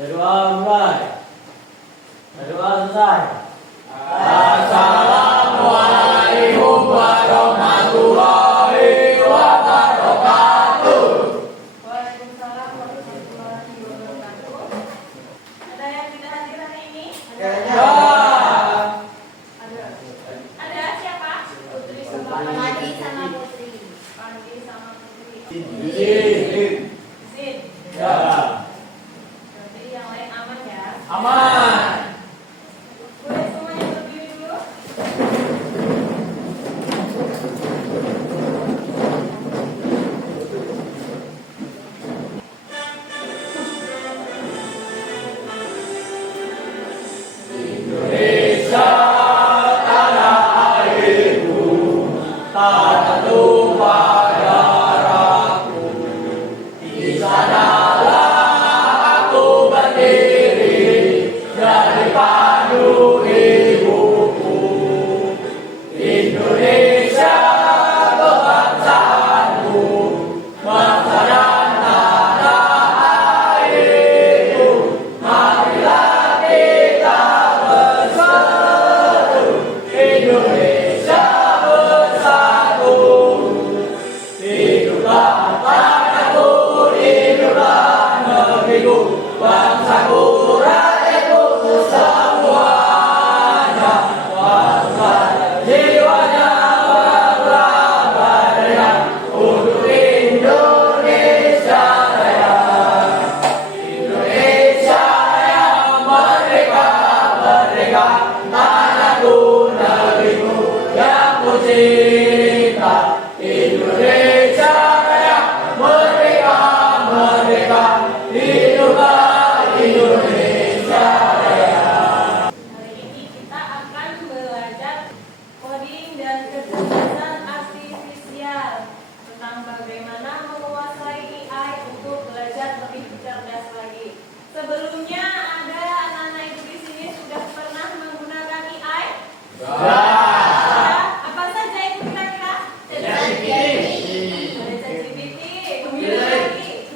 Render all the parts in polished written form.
Jadwal mulai. Jadwal selesai. Assalamualaikum warahmatullahi wabarakatuh. Waalaikumsalam warahmatullahi wabarakatuh. Ada yang tidak hadir hari ini? Ya. Ada siapa? Putri sama Pagi sama Putri. Pagi sama Putri. Izin. Zin. Ya. Berarti yang lain aman ya? Aman. Boleh semuanya berdiri dulu? Indonesia tanah airku, tanah tumpah darahku. Di sanalah aku berdiri jadi pandu ibuku. Indonesia kebangsaanku, bangsa dan tanah airku. Marilah kita bersatu, Indonesia bersatu. Hiduplah tanahku, hiduplah negeriku, bangsaku, rakyatku semuanya. Waspada jiwanya berlambang untuk Indonesia Raya. Indonesia yang merdeka, merdeka, tanahku, negeriku yang ku cinta. Indonesia Raya, merdeka, merdeka, hiduplah Indonesia Raya. Hari ini kita akan belajar coding dan kecerdasan artifisial tentang bagaimana menguasai AI untuk belajar lebih cerdas lagi. Sebelumnya ada anak-anak ibu di sini sudah pernah menggunakan AI? Sudah. Apa saja itu kira-kira? Ada ChatGPT, kemudian lagi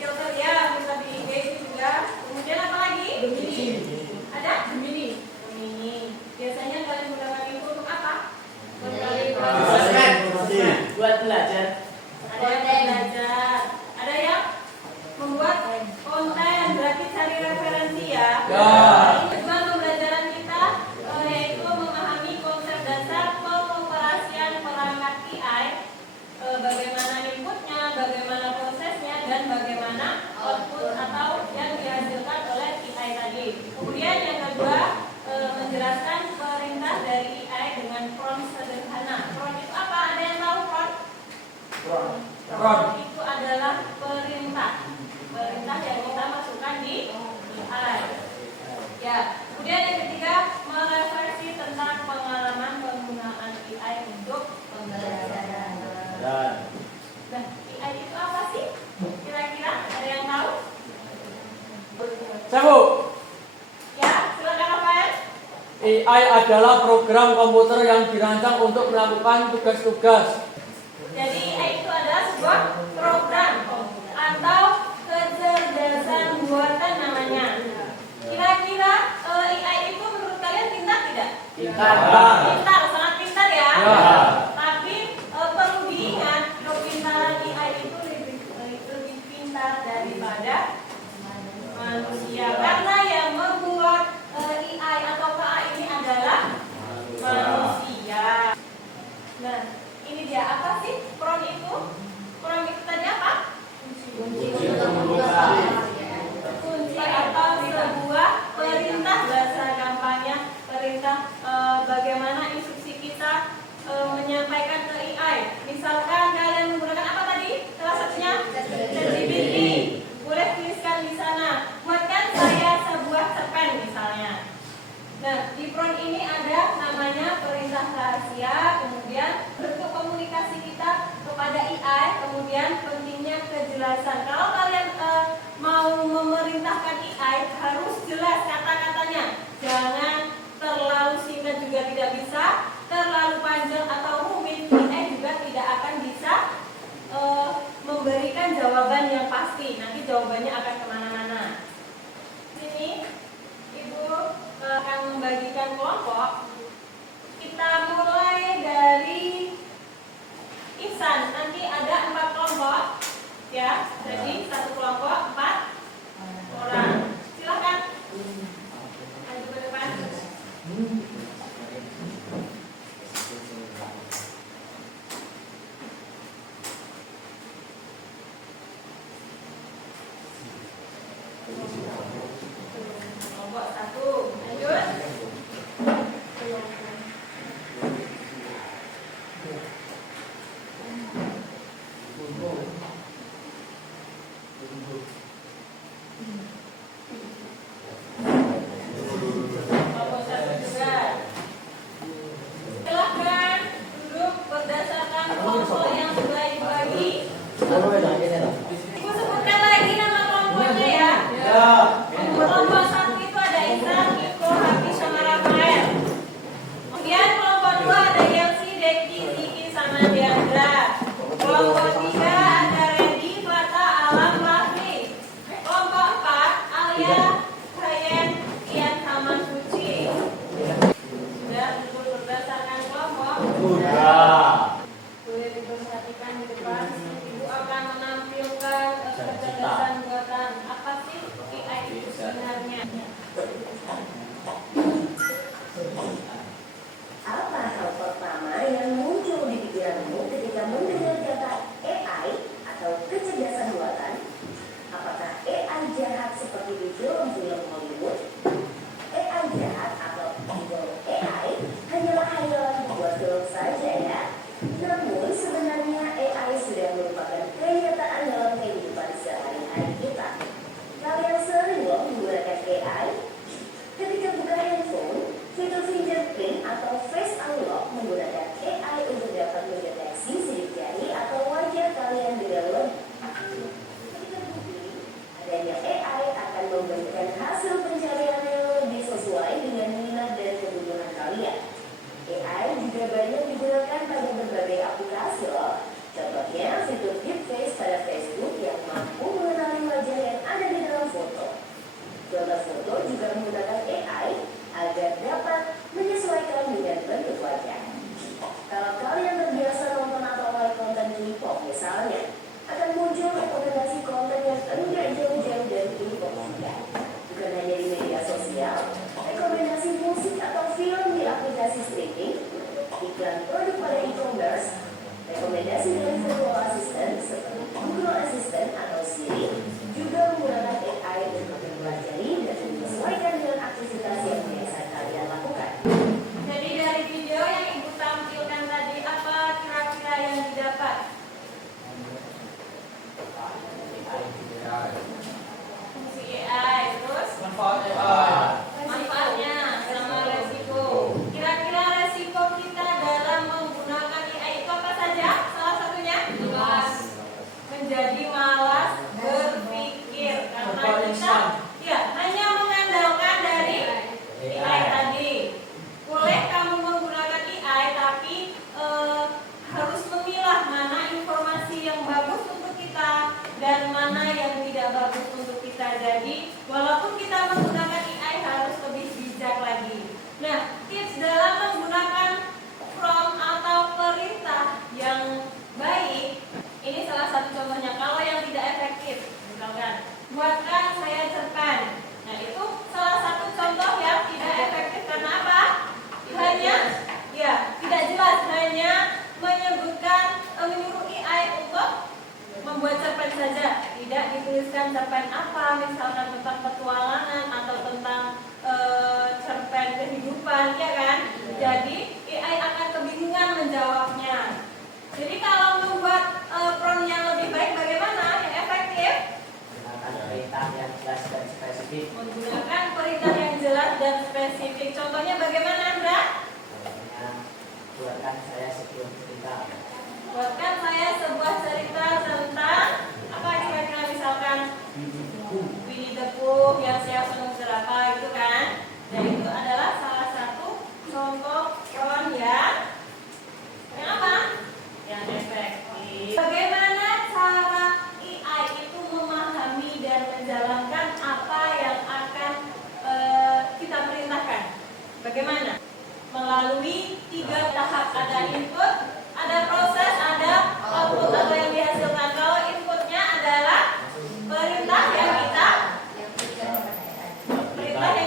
filter ya, bisa di IG juga. Kemudian apa lagi? Ada? Gemini. Biasanya kalian gunakan itu untuk apa? Mencari informasi. Buat belajar. Ada yang belajar. Ada yang membuat konten, berarti cari referensi ya. Tujuan pembelajaran kita yaitu memahami konsep dasar pengoperasian perangkat AI, bagaimana inputnya, bagaimana prosesnya, dan bagaimana output atau yang dihasilkan oleh AI tadi. Kemudian yang kedua, menjelaskan perintah dari AI dengan prompt sederhana. Prompt itu apa? Ada yang tahu prompt? Prompt itu adalah perintah. Perintah yang kita masukkan di AI. Ya. Kemudian yang ketiga, merefleksi tentang pengalaman penggunaan AI untuk pembelajaran. Dan Nah, AI itu apa sih? Kira-kira ada yang tahu? Sabu. Ya, silakan Rafael. AI adalah program komputer yang dirancang untuk melakukan tugas-tugas. Jadi AI itu adalah sebuah program atau kecerdasan buatan namanya. Kira-kira AI itu menurut kalian pintar tidak? Pintar. Pintar, sangat pintar ya. Ya. Tapi perlu diingat, kepintaran AI itu lebih pintar daripada manusia. Karena yang membuat AI atau AI ini adalah manusia. Nah, ini dia apa sih prompt itu? Prompt itu tadi apa? Kunci atau sebuah perintah, bahasa gampangnya perintah bagaimana instruksi kita menyampaikan ke AI. Misalkan kalian menggunakan apa tadi? Salah satunya ChatGPT. Boleh tuliskan di sana. Buatkan saya sebuah cerpen misalnya. Nah, di prompt ini ada namanya perintah rahasia, kemudian bentuk komunikasi kita kepada AI, kemudian pentingnya kejelasan. Kalau kalian mau memerintahkan AI, harus jelas kata-katanya. Jangan terlalu singkat juga tidak bisa, terlalu panjang atau rumit, AI juga tidak akan bisa memberikan jawaban yang pasti. Nanti jawabannya akan kemana-mana. membagikan kelompok, kita mulai dari Ihsan. Nanti ada 4 kelompok, ya. Jadi satu kelompok 4 orang. Silakan. Maju ke depan. Kelompok 1. Lanjut. Kelompok 1 juga. Silakan duduk berdasarkan kelompok yang sudah dibagi. Ibu sebutkan lagi nama kelompoknya ya. Kelompok 1 itu ada Ihsan, Iko, Hafiz, sama Rafael. Kemudian kelompok 2 ada Yelsi, Deki, Ziki, sama Diandra. Kelompok 3 ada Randy, Fata, Alam, Rafli. Kelompok 4 Alia, Kayen, Ian, sama Suci. Sudah duduk berdasarkan kelompok. Boleh diperhatikan di depan. Ibu akan menampilkan kecerdasan buatan. Apa sih AI itu sebenarnya? Apa hal pertama yang muncul di pikiranmu ketika mendengar kata AI atau kecerdasan buatan? Apakah AI jahat seperti di film-film Hollywood? AI jahat atau evil AI hanyalah hayalan pembuat film saja ya. Namun sebenarnya AI sudah merupakan kenyataan dalam kehidupan sehari-hari kita. Kalian sering loh menggunakan AI? Ketika buka handphone, fitur fingerprint atau face unlock menggunakan AI untuk dapat mendeteksi sidik jari atau wajah kalian dengan lebih. Ketika Google, adanya AI akan memberikan hasil pencarian yang lebih sesuai dengan minat dan kebutuhan kalian. AI juga banyak digunakan pada berbagai aplikasi loh. Contohnya fitur deepface pada Facebook yang mampu mengenali wajah yang ada di dalam foto. Contoh foto juga menggunakan AI agar dapat menyesuaikan dengan bentuk wajah. Kalau kalian terbiasa nonton atau like konten K-pop misalnya, akan muncul rekomendasi konten yang enggak jauh-jauh dari K-pop juga. Bukan hanya di media sosial, rekomendasi musik atau film di aplikasi streaming, iklan produk pada e-commerce, rekomendasi dari virtual assistant seperti Google Assistant atau Siri juga menggunakan AI untuk mempelajari dan menyesuaikan dengan aktivitas yang biasa kalian lakukan. Jadi dari video yang Ibu tampilkan tadi, apa kira-kira yang didapat? Fungsi AI, terus manfaatnya sama resiko. Kira-kira resiko kita dalam menggunakan AI itu apa saja? Salah satunya? Menjadi malas berpikir karena kita hanya mengandalkan dari AI tadi. Boleh kamu menggunakan AI, tapi harus memilah mana informasi yang bagus untuk kita dan mana yang tidak bagus untuk kita. Jadi walaupun kita menggunakan AI harus lebih bijak lagi. Nah, tips dalam menggunakan prompt atau perintah yang baik, ini salah satu contohnya. Kalau yang tidak efektif, misalkan buatkan saya cerpen. Nah, itu salah satu contoh yang tidak efektif. Karena apa? Hanya tidak jelas, hanya menyebutkan menyuruh AI untuk membuat cerpen saja, tidak dituliskan cerpen apa, misalkan tentang petualangan atau tentang cerpen kehidupan, ya kan? Jadi AI akan kebingungan menjawabnya. Jadi kalau membuat prompt yang lebih baik, bagaimana yang efektif? Perintah yang jelas dan spesifik. Menggunakan perintah yang jelas dan spesifik. Contohnya bagaimana, Andra? Buatkan saya sebuah cerita. Buatkan saya sebuah cerita tentang apa kira-kira, misalkan Winnie the Pooh yang siap senang jerapah itu kan. Dan itu adalah salah satu contoh prompt yang apa? Yang efektif. Bagaimana cara AI itu memahami dan menjalankan apa yang akan kita perintahkan? Ada input, ada proses, ada output atau yang dihasilkan. Kalau inputnya adalah perintah yang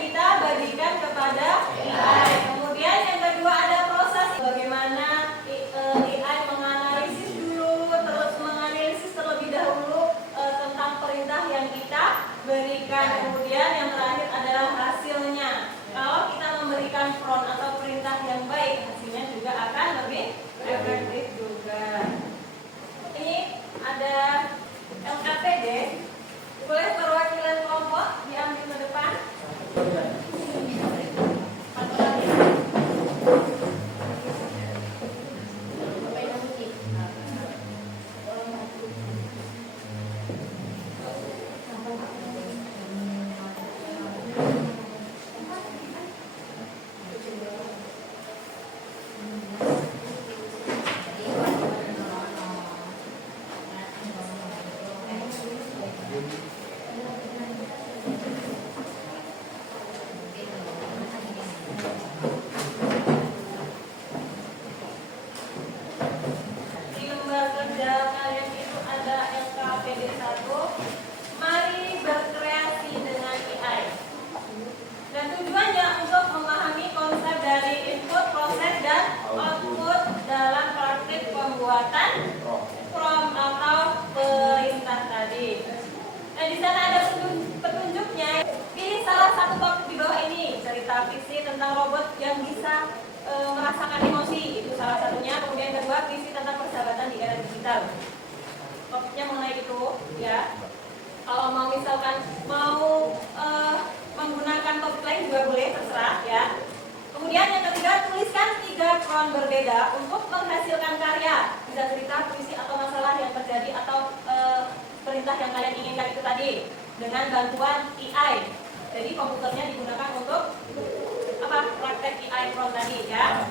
kita bagikan kepada AI. Kemudian yang kedua ada proses, bagaimana AI menganalisis dulu, terus menganalisis terlebih dahulu tentang perintah yang kita berikan. Kemudian yang terakhir adalah hasilnya. Kalau kita memberikan prompt atau perintah yang baik, hasilnya juga akan lebih efektif juga. Ini ada LKPD. Boleh perwakilan kelompok diambil ke depan. Di lembar kerja kalian itu ada LKPD 1. Mari berkreasi dengan AI. Dan tujuannya untuk memahami konsep dari input, proses, dan output dalam praktik pembuatan prompt atau perintah tadi. Nah, di sana ada petunjuknya. Pilih salah satu topik di bawah ini, cerita fiksi tentang robot yang bisa merasakan emosi, itu salah satunya. Kemudian kedua, visi tentang persahabatan di era digital. Topiknya mengenai itu, ya. Kalau mau misalkan menggunakan topik lain juga boleh, terserah, ya. Kemudian yang ketiga, tuliskan 3 prompt berbeda untuk menghasilkan karya. Bisa cerita, puisi, atau masalah yang terjadi atau perintah yang kalian inginkan itu tadi dengan bantuan AI. Jadi komputernya digunakan untuk praktek AI prompt tadi, ya.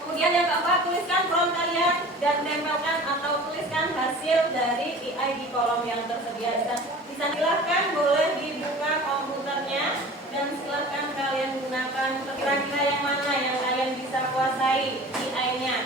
Kemudian yang keempat, tuliskan prompt kalian dan tempelkan atau tuliskan hasil dari AI di kolom yang tersedia. Bisa silahkan boleh dibuka komputernya dan silahkan kalian gunakan kira-kira yang mana yang kalian bisa kuasai AI-nya.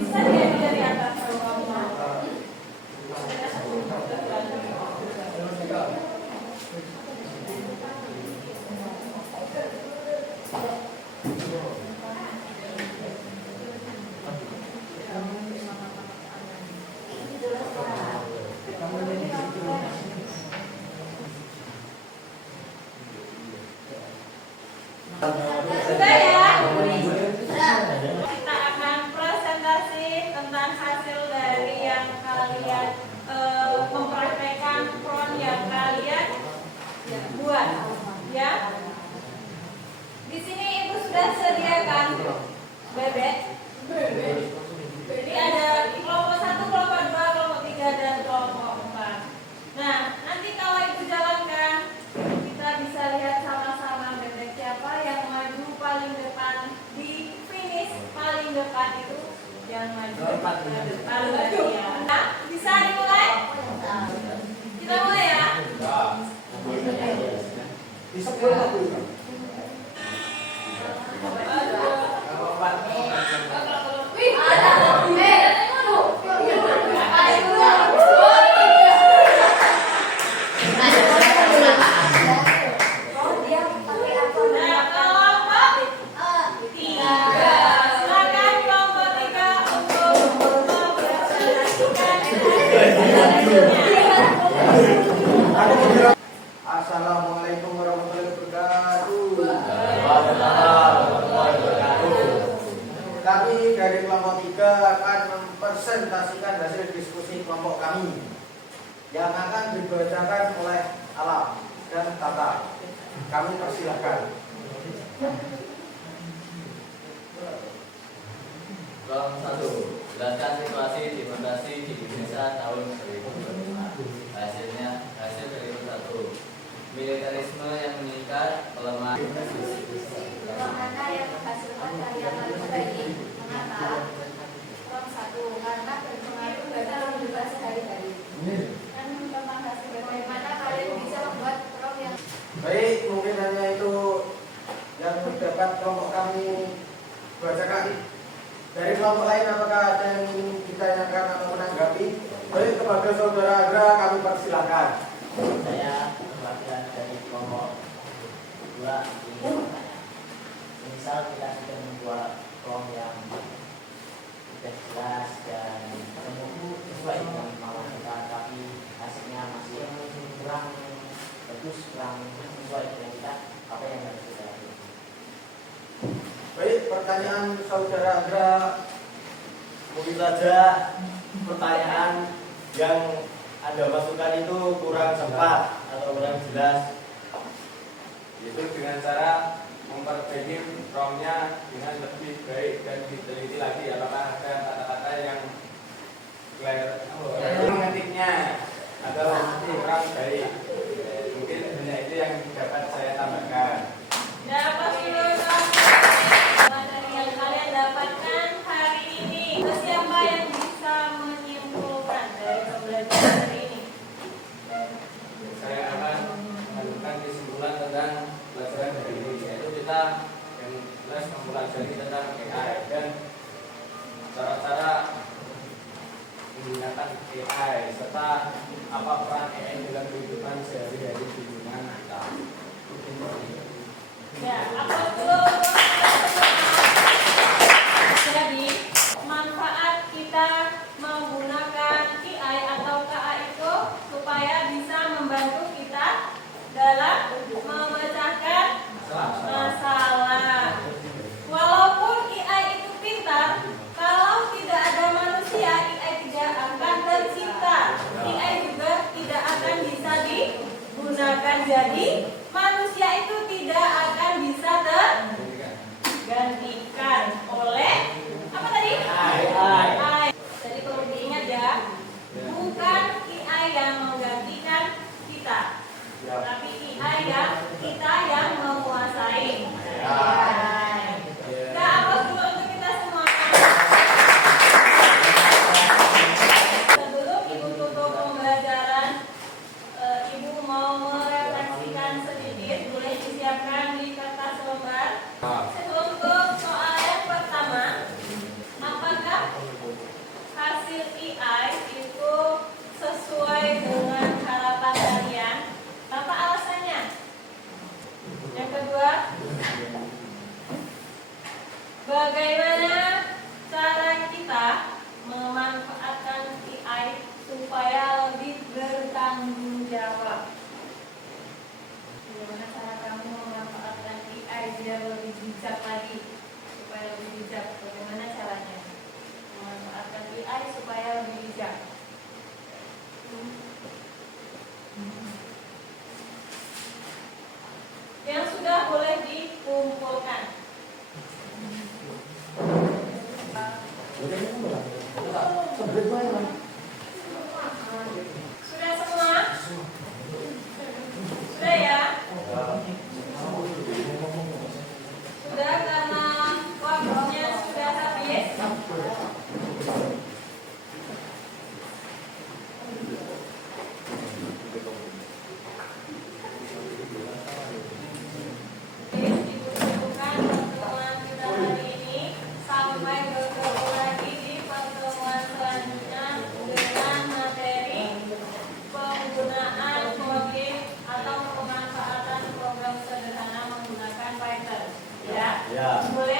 Bisa lihat dari atas kalau kamu mau. Sudah ya? Kita akan presentasi tentang hasil dari yang kalian mempraktekkan prompt yang kalian buat, ya. Di sini ibu sudah sediakan bebek. Jadi ada kelompok 1, kelompok 2, kelompok 3, dan kelompok 4. Nah, nanti kalau ibu jalankan, kita bisa lihat sama-sama bebek siapa yang maju paling depan. Di finish paling depan itu yang maju paling depan, ya. Nah, bisa dimulai? Kita mulai, ya. Assalamualaikum warahmatullahi wabarakatuh. Kami dari kelompok 3 akan mempresentasikan hasil diskusi kelompok kami yang akan dibacakan oleh Alam dan Tata. Kami persilahkan. Kelompok 1, jelaskan situasi demokrasi di Indonesia tahun 2005. Hasil dari 1, militerisme yang meningkat, pelemahan. Mana yang menghasilkan karya paling baik? Mengapa? Kelompok 1, karena berpengaruh dalam kehidupan sehari-hari. Dan tentang hasil bagaimana karya Silakan. Dari kelompok lain apakah ada yang ingin ditanyakan atau menanggapi? Baik, kepada saudara Agra kami persilakan. Saya perwakilan dari kelompok 2 ingin bertanya. Misal kita sudah membuat form yang sudah jelas dan sesuai dengan kemauan kita, tapi hasilnya masih kurang bagus, kurang sesuai dengan kita, apa yang harus kita lakukan? Baik, pertanyaan saudara Agra. Mungkin saja pertanyaan yang Anda masukkan itu kurang tepat atau kurang jelas. Itu dengan cara memperbaiki promnya dengan lebih baik dan diteliti lagi apakah ada kata-kata yang clear mengetiknya atau kurang baik. Mungkin hanya itu yang dapat saya tambahkan. Dapat materi yang kalian dapatkan hari ini. Siapa yang bisa menyimpulkan dari pembelajaran hari ini? Saya akan menentukan kesimpulan tentang pelajaran hari ini, yaitu kita yang jelas mempelajari tentang AI dan cara-cara menggunakan AI serta apa peran AI dalam kehidupan sehari-hari di lingkungan kita. Ya, apa dulu? Jadi, manfaat kita menggunakan AI atau KA itu supaya bisa membantu kita dalam memecahkan masalah. Walaupun AI itu pintar, kalau tidak ada manusia, AI tidak akan tercipta. AI juga tidak akan bisa digunakan. Jadi, manusia itu tidak akan bisa tergantikan oleh apa tadi? AI. Jadi perlu diingat ya, bukan AI yang menggantikan kita, tapi AI yang kita yang menguasai. Nah, apa dulu untuk kita semua? Sebelum Ibu tutup pembelajaran, Ibu mau merefleksikan sedikit, boleh disiapkan di kertas lembar. Untuk soal yang pertama, apakah hasil AI itu sesuai dengan harapan kalian? Apa alasannya? Yang kedua, bagaimana cara kita memanfaatkan AI supaya lebih bertanggung jawab? Bagaimana cara kamu memanfaatkan AI biar lebih bijak lagi, supaya lebih bijak? Bagaimana caranya memanfaatkan AI supaya lebih bijak? Yang sudah boleh dikumpulkan. Sudah semua? Sudah ya? Sudah, karena waktunya sudah habis. Dibutuhkan pertemuan kita hari ini sampai bertemu lagi di pertemuan selanjutnya dengan materi penggunaan coding atau pemanfaatan program sederhana menggunakan Python. Ya, boleh